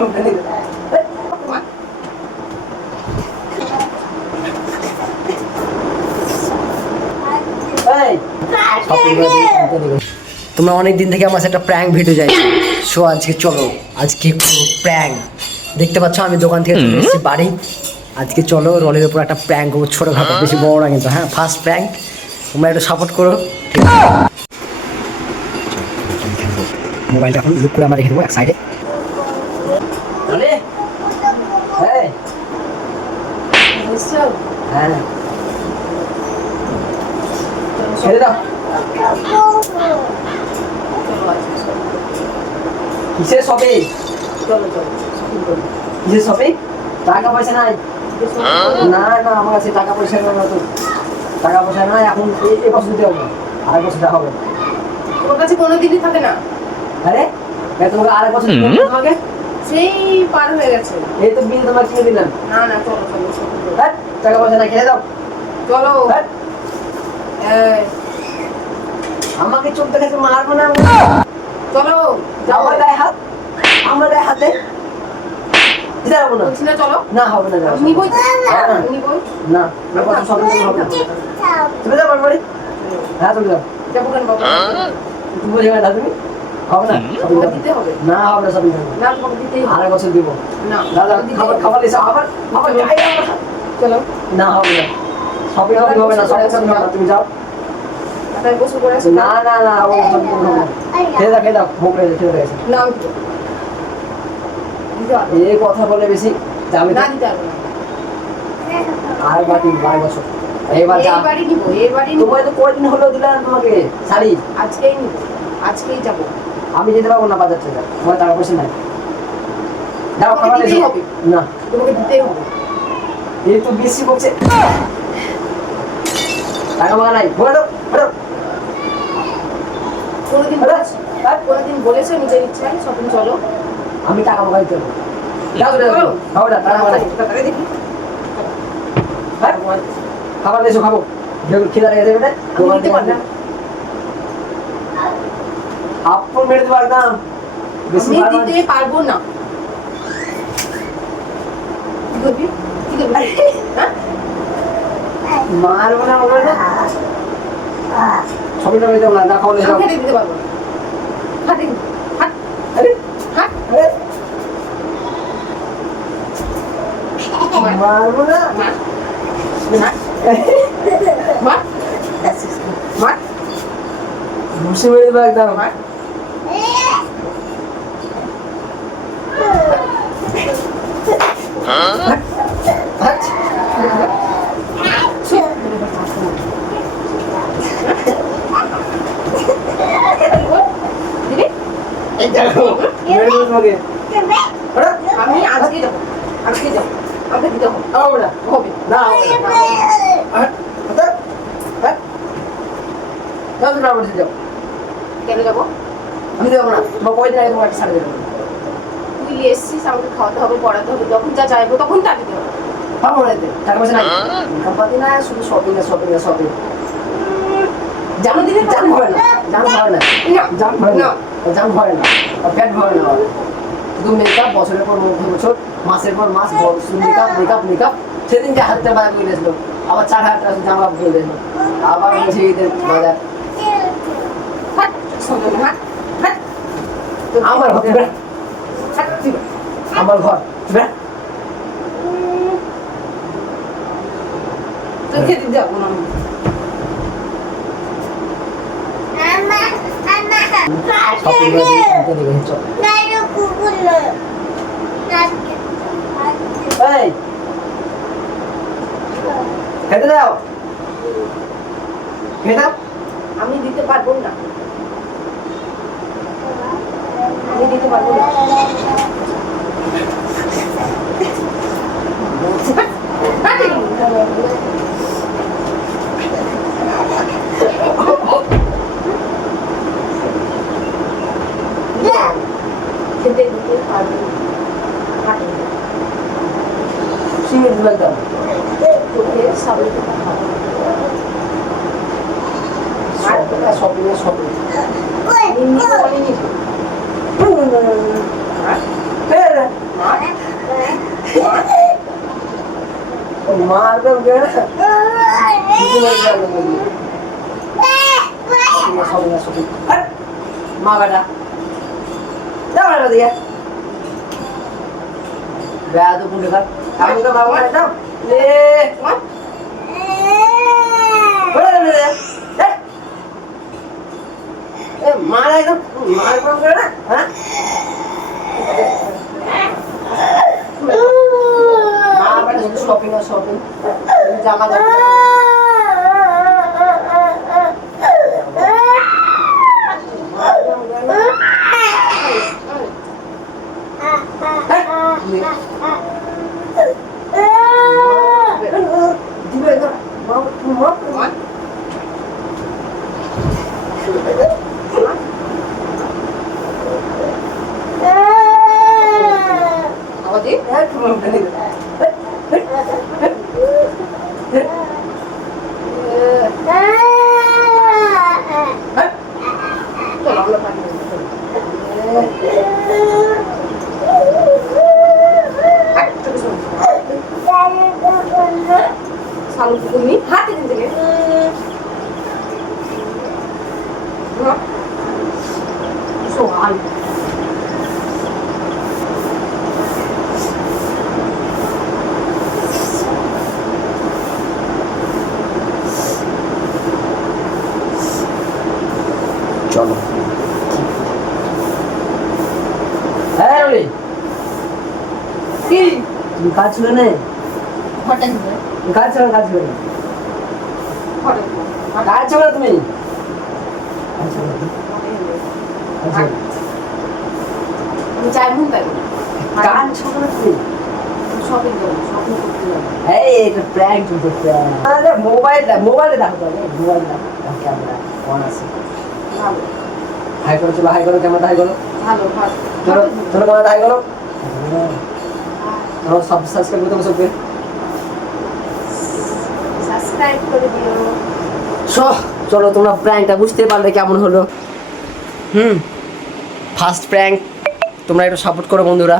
তোমরা অনেক দিন থেকে আমার একটা প্র্যাঙ্ক ভিডিও যাই, সো আজকে চলো, আজকে প্র্যাঙ্ক দেখতে পাচ্ছ আমি দোকান থেকে চলে এসেছি বাড়ি। আজকে চলো রলের উপর একটা প্র্যাঙ্ক করবো, ছোটোখাটো, বেশি বড় না কিন্তু। হ্যাঁ, ফার্স্ট প্র্যাঙ্ক, তোমরা একটু সাপোর্ট করো। মোবাইলটা এখন লুক করে আমরা রেখে দেবো এক সাইডে। হ্যাঁ, ছেড়ে দাও। কিসের শপিং? কিসের শপিং? টাকা পয়সা নাই। না না, আমার কাছে টাকা পয়সা নেই, টাকা পয়সা নাই এখন। এই বছর দিতে হবে, আরেক বছর দেওয়া হবে। তোমার কাছে কোনোদিনই থাকে না? আরে তোমাকে আরেক বছর দিতে হবে তোমাকে। সেই পার হয়ে গেছে। এই তো বিল তোমাকে কিনে দিলাম। না না, চলো চলো। টাকা পয়সা নাই, খেয়ে দাও। চলো। আমাকে চোখ দেখাচ্ছে, মারবো না। চলো। আমার গায়ে হাত, আমার গায়ে হাতে যাবো না। বলছি না চলো। না হবে না, যাবো নিবই না, কথা সব হবে না। তুমি যাও বাড়ি। হ্যাঁ তুমি যাও। যাবো কেন বাবা? তুমি বলে না, তুমি হবে না, দিতে হবে। না হবে না, সবই না তোমাকে দিতেই হবে। আরেক বছর দিব। না দাদা খাবার খাবার এসে আবার আবার চলো। না হবে না, সবই হবে না, সবই হবে না, তুমি যাও। তাই বসে করে আসো। না না না, ও সব হবে না। খেয়ে দাও, খেয়ে দাও, মুখ রেখে খেয়ে গেছে। না এই কথা বলে বেশি যাবে না, দিতে হবে না। আর বাড়ি বছর এইবার যা বাড়ি নিবো, এই বাড়ি নিবো। তোমায় তো কয়দিন হলো দিলাম তোমাকে শাড়ি। আজকেই নিবো, আজকেই যাবো। আমি যেতে পারবো না বাজার থেকে, তোমার টাকা পয়সা নাই। যাও খাবার এসে হবে না, তোমাকে দিতেই হবে। এই তো বেশি বলছে, টাকা মাগা নাই, বলে দাও। কোনোদিন বলেছো নিজের ইচ্ছায় শপিং চলো? আমি টাকা মাগা দিতে পারবো। যাও খাবো না, টাকা মাগা নাই। দেখি খাবার এসো, খাবো। খিদা লেগে যাবে না, দিতে পারবে না। আপন মেরে দিতে পারতাম, বেশি আমি দিতে পারবো না। কি করবি? কি করবি? মারবো না, বলবো না। সবই নামে দেবো না, খাওয়া আমি খেতে দিতে পারবো না। হাঁটে হাট আরে হাট মারবো না। ঘুষি মেরে দেবো একদম। আমি আজকে যাবো, আজকে যাবো। আমাকে দিতে হবে। হবে না, হবে না হবে না। যাও, কেন যাবো? আমি দেবো না, তোমার কয়দিন আগে তোমার ছাড়ে দেবো। তুই এসছিস, আমাকে খাওয়াতে হবে, পড়াতে হবে, যখন যা চাইবো তখন তা দিতে হবে। পাবো না, টাকা পয়সা নাই। কাপাতি না, শুধু শপিং না, শপিং না, শপিং। জাম দিলে জাম হয় না, জাম হয় না, জাম হয় না, জাম হয় না, ফ্যাট হয় না। শুধু মেকআপ, বছরের পর বছর, মাসের পর মাস, মেকআপ মেকআপ মেকআপ। সেদিন যে হাজার বাজার করে এসলো, আবার 4,000 টাকা জামা কিনে দিল, আবার বলছে ঈদের বাজার। আমার ঘর, আমার ঘর তোকে দিতে যাবো না। খেতে দাও, খেতে। আমি দিতে পারবো না, আমি দিতে পারবো না। খেতে দিতে পারবো না। সিমেন্ট লাগতাম তোকে সাবল টাকা খাবো। শপিং এ শপিং। নিম্নি বলে নিবো। মারবে ওকে না মা বেটা যাও বেটা দিয়ে বেয়া তো পুঁটে কাট আমি তো মারবো না যাও লে মারা একদম মারবো করে না হ্যাঁ শপিং আর শপিং জামা তুমি হাতে দিন থেকে সোহান চলো হ্যাঁ ওলি কি তুমি কাজ ছিল না হঠাৎ কাজ ছিল কাজ ছিল কাজ ছিল তুমি চাই মন তাই কাজ ছিল না তুমি শপিং করবো শপিং করতে যাবো এই এটা প্র্যাঙ্ক চলছে প্র্যাঙ্ক আরে মোবাইলে দেখো তো মোবাইল দেখো ক্যামেরা অন আছে ভালো হাই করো চলো হাই করো ক্যামেরা হাই করো ভালো ভালো চলো চলো ক্যামেরা হাই করো চলো সব সাবস্ক্রাইব করতে সবকে সাবস্ক্রাইব করে দিও চলো তোমরা প্র্যাঙ্কটা বুঝতে পারলে কেমন হলো ফার্স্ট প্র্যাঙ্ক তোমরা একটু সাপোর্ট করো বন্ধুরা